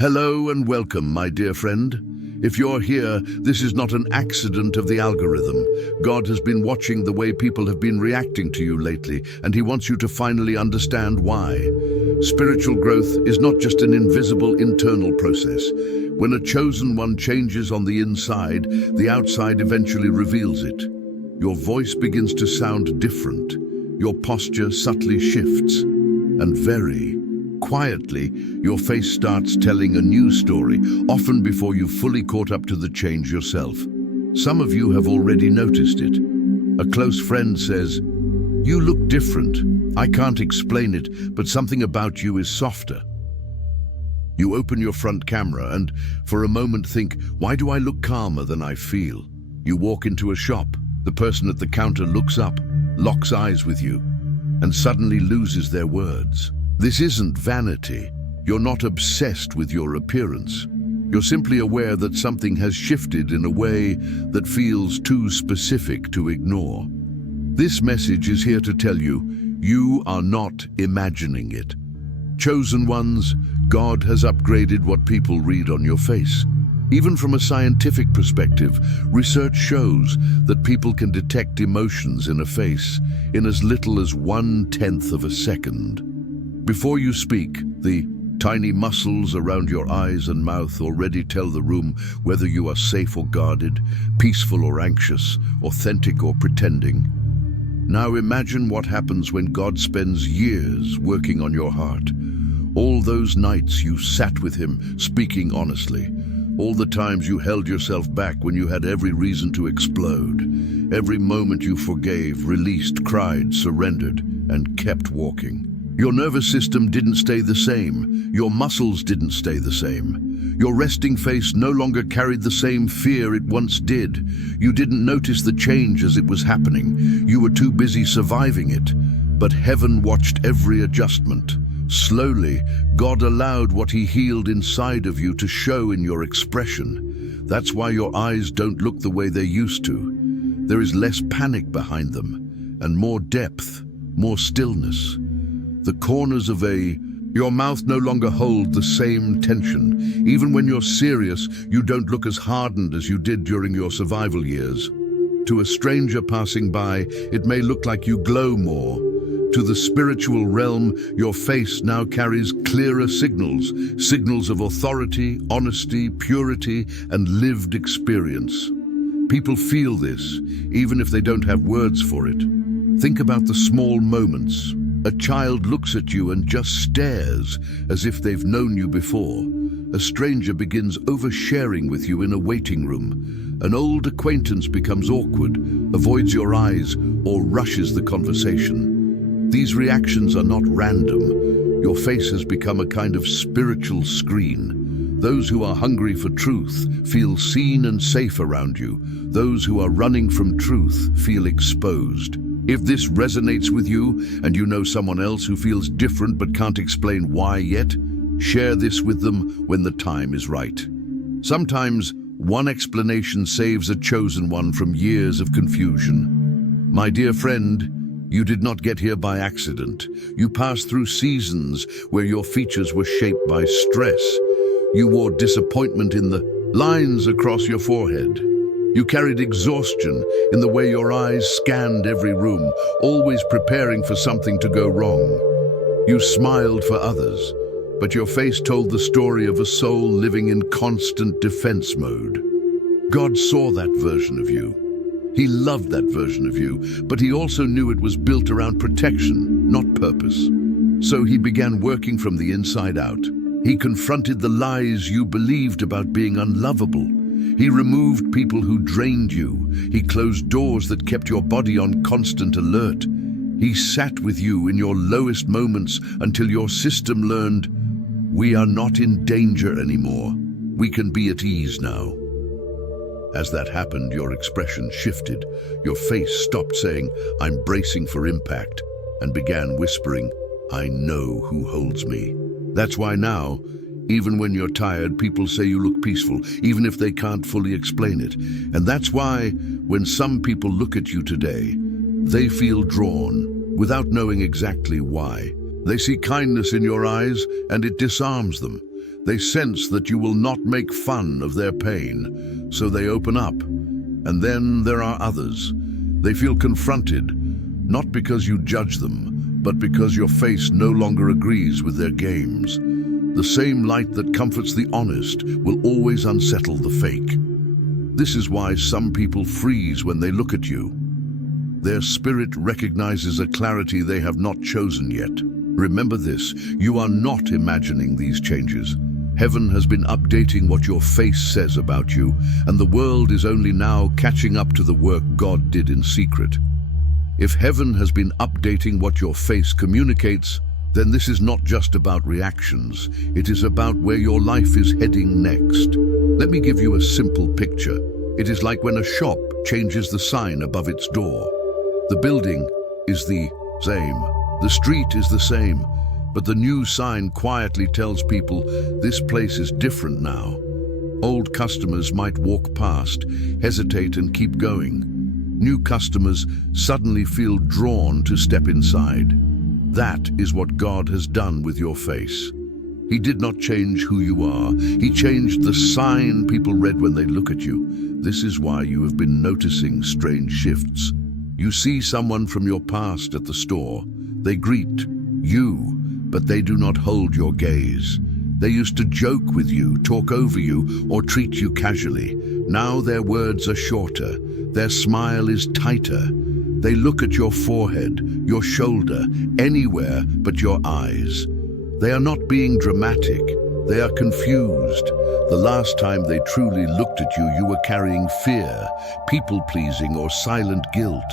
Hello and welcome, my dear friend. If you're here, this is not an accident of the algorithm. God has been watching the way people have been reacting to you lately, and He wants you to finally understand why. Spiritual growth is not just an invisible internal process. When a chosen one changes on the inside, the outside eventually reveals it. Your voice begins to sound different. Your posture subtly shifts, and very quietly, your face starts telling a new story, often before you've fully caught up to the change yourself. Some of you have already noticed it. A close friend says, "You look different. I can't explain it, but something about you is softer." You open your front camera and, for a moment, think, "Why do I look calmer than I feel?" You walk into a shop. The person at the counter looks up, locks eyes with you, and suddenly loses their words. This isn't vanity. You're not obsessed with your appearance. You're simply aware that something has shifted in a way that feels too specific to ignore. This message is here to tell you, you are not imagining it. Chosen ones, God has upgraded what people read on your face. Even from a scientific perspective, research shows that people can detect emotions in a face in as little as 1/10 of a second. Before you speak, the tiny muscles around your eyes and mouth already tell the room whether you are safe or guarded, peaceful or anxious, authentic or pretending. Now imagine what happens when God spends years working on your heart. All those nights you sat with Him, speaking honestly. All the times you held yourself back when you had every reason to explode. Every moment you forgave, released, cried, surrendered, and kept walking. Your nervous system didn't stay the same. Your muscles didn't stay the same. Your resting face no longer carried the same fear it once did. You didn't notice the change as it was happening. You were too busy surviving it. But heaven watched every adjustment. Slowly, God allowed what He healed inside of you to show in your expression. That's why your eyes don't look the way they used to. There is less panic behind them, and more depth, more stillness. The corners of your mouth no longer hold the same tension. Even when you're serious, you don't look as hardened as you did during your survival years. To a stranger passing by, it may look like you glow more. To the spiritual realm, your face now carries clearer signals of authority, honesty, purity, and lived experience. People feel this, even if they don't have words for it. Think about the small moments. A child looks at you and just stares as if they've known you before. A stranger begins oversharing with you in a waiting room. An old acquaintance becomes awkward, avoids your eyes, or rushes the conversation. These reactions are not random. Your face has become a kind of spiritual screen. Those who are hungry for truth feel seen and safe around you. Those who are running from truth feel exposed. If this resonates with you, and you know someone else who feels different but can't explain why yet, share this with them when the time is right. Sometimes, one explanation saves a chosen one from years of confusion. My dear friend, you did not get here by accident. You passed through seasons where your features were shaped by stress. You wore disappointment in the lines across your forehead. You carried exhaustion in the way your eyes scanned every room, always preparing for something to go wrong. You smiled for others, but your face told the story of a soul living in constant defense mode. God saw that version of you. He loved that version of you, but He also knew it was built around protection, not purpose. So He began working from the inside out. He confronted the lies you believed about being unlovable. He removed people who drained you. He closed doors that kept your body on constant alert. He sat with you in your lowest moments until your system learned, we are not in danger anymore. We can be at ease now. As that happened, your expression shifted. Your face stopped saying, I'm bracing for impact, and began whispering, I know who holds me. That's why now, even when you're tired, people say you look peaceful, even if they can't fully explain it. And that's why, when some people look at you today, they feel drawn, without knowing exactly why. They see kindness in your eyes, and it disarms them. They sense that you will not make fun of their pain, so they open up. And then there are others. They feel confronted, not because you judge them, but because your face no longer agrees with their games. The same light that comforts the honest will always unsettle the fake. This is why some people freeze when they look at you. Their spirit recognizes a clarity they have not chosen yet. Remember this, you are not imagining these changes. Heaven has been updating what your face says about you, and the world is only now catching up to the work God did in secret. If heaven has been updating what your face communicates, then this is not just about reactions. It is about where your life is heading next. Let me give you a simple picture. It is like when a shop changes the sign above its door. The building is the same. The street is the same. But the new sign quietly tells people this place is different now. Old customers might walk past, hesitate and keep going. New customers suddenly feel drawn to step inside. That is what God has done with your face. He did not change who you are. He changed the sign people read when they look at you. This is why you have been noticing strange shifts. You see someone from your past at the store. They greet you, but they do not hold your gaze. They used to joke with you, talk over you, or treat you casually. Now their words are shorter. Their smile is tighter. They look at your forehead, your shoulder, anywhere but your eyes. They are not being dramatic. They are confused. The last time they truly looked at you, you were carrying fear, people-pleasing, or silent guilt.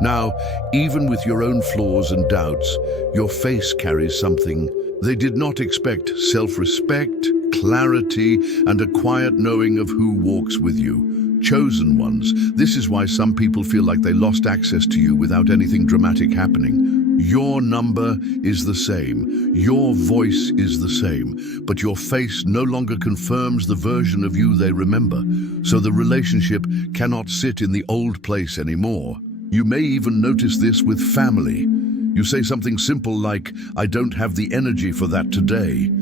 Now, even with your own flaws and doubts, your face carries something. They did not expect self-respect, clarity, and a quiet knowing of who walks with you. Chosen ones. This is why some people feel like they lost access to you without anything dramatic happening. Your number is the same. Your voice is the same. But your face no longer confirms the version of you they remember. So the relationship cannot sit in the old place anymore. You may even notice this with family. You say something simple like, "I don't have the energy for that today."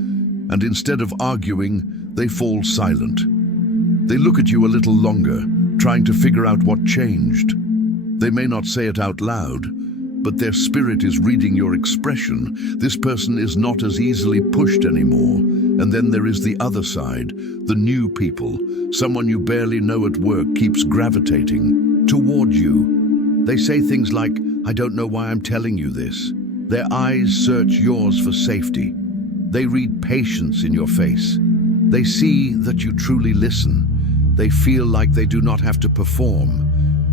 And instead of arguing, they fall silent. They look at you a little longer, trying to figure out what changed. They may not say it out loud, but their spirit is reading your expression. This person is not as easily pushed anymore. And then there is the other side, the new people. Someone you barely know at work keeps gravitating toward you. They say things like, "I don't know why I'm telling you this." Their eyes search yours for safety. They read patience in your face. They see that you truly listen. They feel like they do not have to perform.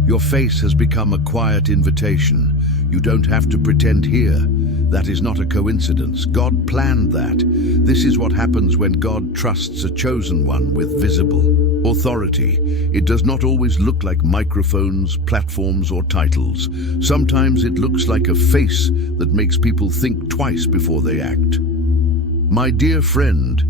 Your face has become a quiet invitation. You don't have to pretend here. That is not a coincidence. God planned that. This is what happens when God trusts a chosen one with visible authority. It does not always look like microphones, platforms, or titles. Sometimes it looks like a face that makes people think twice before they act. My dear friend,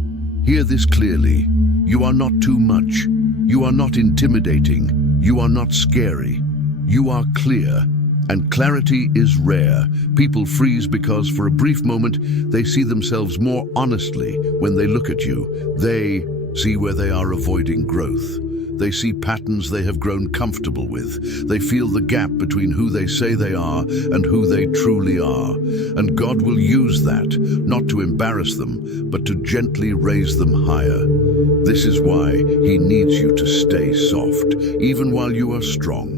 hear this clearly. You are not too much. You are not intimidating. You are not scary. You are clear. And clarity is rare. People freeze because for a brief moment they see themselves more honestly when they look at you. They see where they are avoiding growth. They see patterns they have grown comfortable with. They feel the gap between who they say they are and who they truly are. And God will use that, not to embarrass them, but to gently raise them higher. This is why He needs you to stay soft, even while you are strong.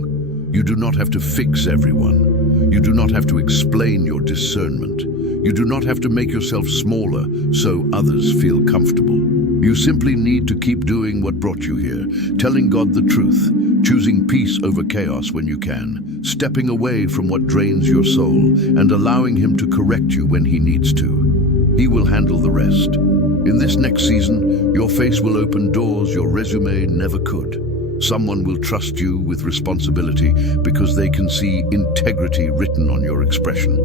You do not have to fix everyone. You do not have to explain your discernment. You do not have to make yourself smaller so others feel comfortable. You simply need to keep doing what brought you here, telling God the truth, choosing peace over chaos when you can, stepping away from what drains your soul, and allowing Him to correct you when He needs to. He will handle the rest. In this next season, your face will open doors your resume never could. Someone will trust you with responsibility because they can see integrity written on your expression.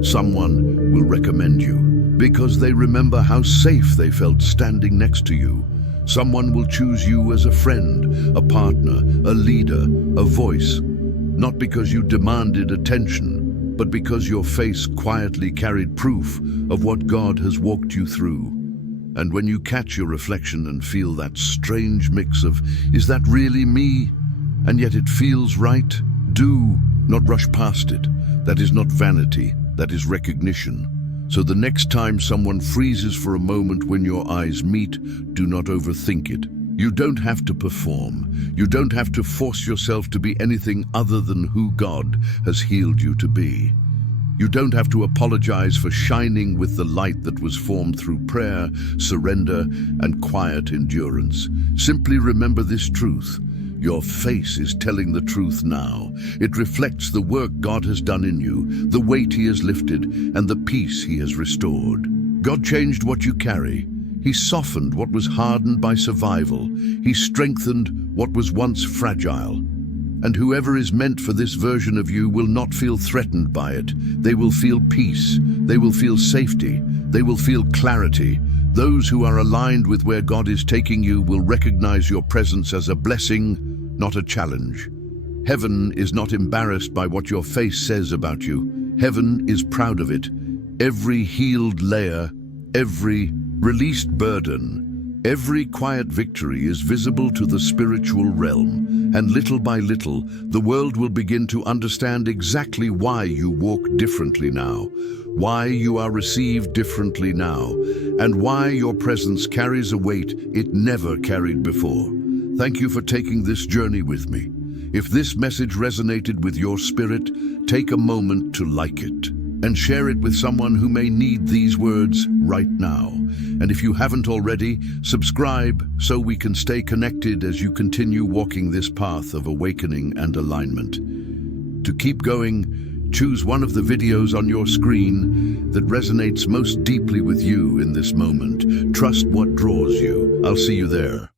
Someone will recommend you because they remember how safe they felt standing next to you. Someone will choose you as a friend, a partner, a leader, a voice, not because you demanded attention, but because your face quietly carried proof of what God has walked you through. And when you catch your reflection and feel that strange mix of, is that really me? And yet it feels right, do not rush past it. That is not vanity, that is recognition. So the next time someone freezes for a moment when your eyes meet, do not overthink it. You don't have to perform. You don't have to force yourself to be anything other than who God has healed you to be. You don't have to apologize for shining with the light that was formed through prayer, surrender, and quiet endurance. Simply remember this truth. Your face is telling the truth now. It reflects the work God has done in you, the weight He has lifted, and the peace He has restored. God changed what you carry. He softened what was hardened by survival. He strengthened what was once fragile. And whoever is meant for this version of you will not feel threatened by it. They will feel peace. They will feel safety. They will feel clarity. Those who are aligned with where God is taking you will recognize your presence as a blessing, not a challenge. Heaven is not embarrassed by what your face says about you. Heaven is proud of it. Every healed layer, every released burden, every quiet victory is visible to the spiritual realm, and little by little, the world will begin to understand exactly why you walk differently now, why you are received differently now, and why your presence carries a weight it never carried before. Thank you for taking this journey with me. If this message resonated with your spirit, take a moment to like it and share it with someone who may need these words right now. And if you haven't already, subscribe so we can stay connected as you continue walking this path of awakening and alignment. To keep going, choose one of the videos on your screen that resonates most deeply with you in this moment. Trust what draws you. I'll see you there.